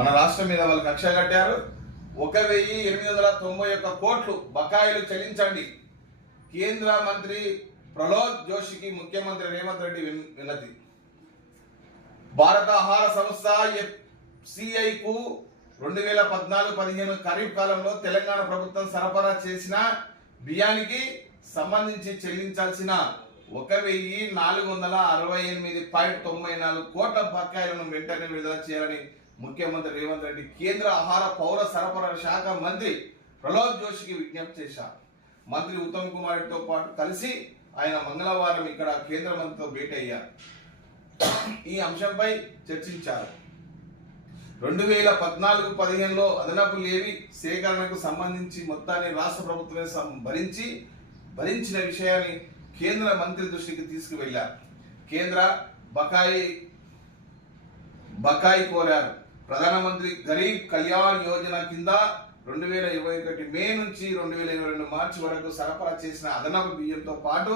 మన రాష్ట్రం మీద వాళ్ళు కక్ష కట్టారు. ఒక వెయ్యి ఎనిమిది వందల తొంభై ఒక్క కోట్లు బకాయిలు చెల్లించండి. కేంద్ర మంత్రి ప్రహ్లాద్ జోషికి ముఖ్యమంత్రి రేవంత్ రెడ్డి విన్- విన్నతి. భారత ఆహార సంస్థ ఎఫ్సిఐకు రెండు వేల పద్నాలుగు పదిహేను ఖరీఫ్ కాలంలో తెలంగాణ ప్రభుత్వం సరఫరా చేసిన బియ్యానికి సంబంధించి చెల్లించాల్సిన ఒక వెయ్యి నాలుగు వందల అరవై ఎనిమిది పాయింట్ తొంభై నాలుగు కోట్ల బకాయిలను వెంటనే విడుదల చేయాలని ముఖ్యమంత్రి రేవంత్ రెడ్డి కేంద్ర ఆహార పౌర సరఫరా శాఖ మంత్రి ప్రహ్లాద్ జోషికి విజ్ఞప్తి చేశారు. మంత్రి ఉత్తమ్ కుమార్తో పాటు కలిసి ఆయన మంగళవారం ఇక్కడ కేంద్ర మంత్రితో భేటీ అయ్యారు. ఈ అంశంపై చర్చించారు. రెండు వేల పద్నాలుగు పదిహేనులో అదనపు లేవి సేకరణకు సంబంధించి మొత్తాన్ని రాష్ట్ర ప్రభుత్వమే భరించి భరించిన విషయాన్ని కేంద్ర మంత్రి దృష్టికి తీసుకువెళ్ళారు కేంద్ర బకాయి బకాయి కోరారు. ప్రధానమంత్రి గరీబ్ కళ్యాణ్ యోజన కింద రెండు వేల ఇరవై ఒకటి మే నుంచి రెండు వేల ఇరవై రెండు మార్చి వరకు సరఫరా చేసిన అదనపు బియ్యంతో పాటు